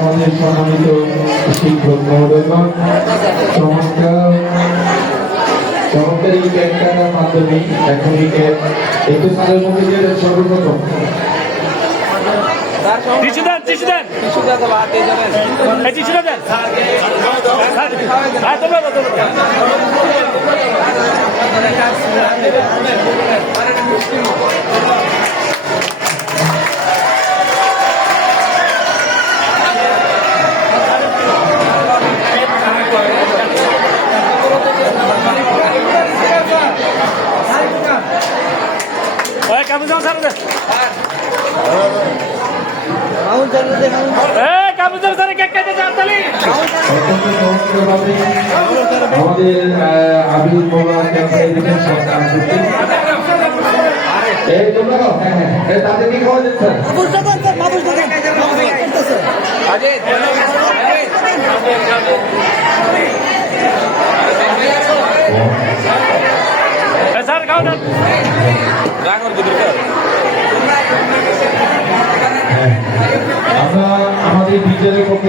আমাদের সম্মানিত শিক্ষক মহোদয়গণ চমৎকার চমৎকার এই মাধ্যমে এখন এই সালের মধ্যে দিয়ে দেন সর্বপ্রথম। টিস্যু দেন টিস্যু দেন। এই দেন। হ্যাঁ তোমরা তোমরা ওই কাবুল জামান স্যার দেন এই কাবুল জামান স্যার কেক কেটে যান তালি। আমাদের আহ, মোলা সরকার এই তোমরা হ্যাঁ হ্যাঁ খাওয়া স্যার বিজেপি পক্ষ